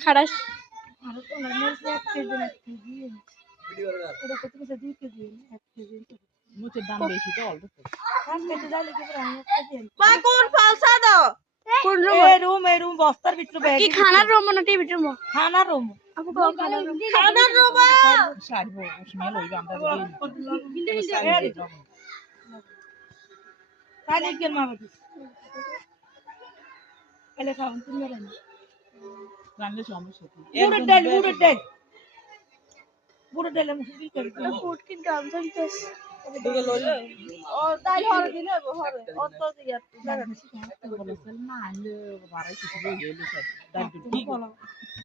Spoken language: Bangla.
খারাস মুচের দাম বেশি তো অল্প কোন ফালসা দাও কোন রুম এই রুম বস্তার ভিতরে ব্যাগ কি খানার রুম না টিভি রুম খানার রুম আপু কো খানার রুম সারবো স্মেল হইবে আমরা কালে গেল মা বাদি এলে খাও তুমি রান্না রান্না সমস্যা বুড়ো ডাল মুসুরি করে ফুড কি দাম জানতেছ দিকে লইলে ও তাই হরে দিলে হরে অত দিয়া বলেছেন না আনলে বাড়াই কিছু হইলে সব দাম কি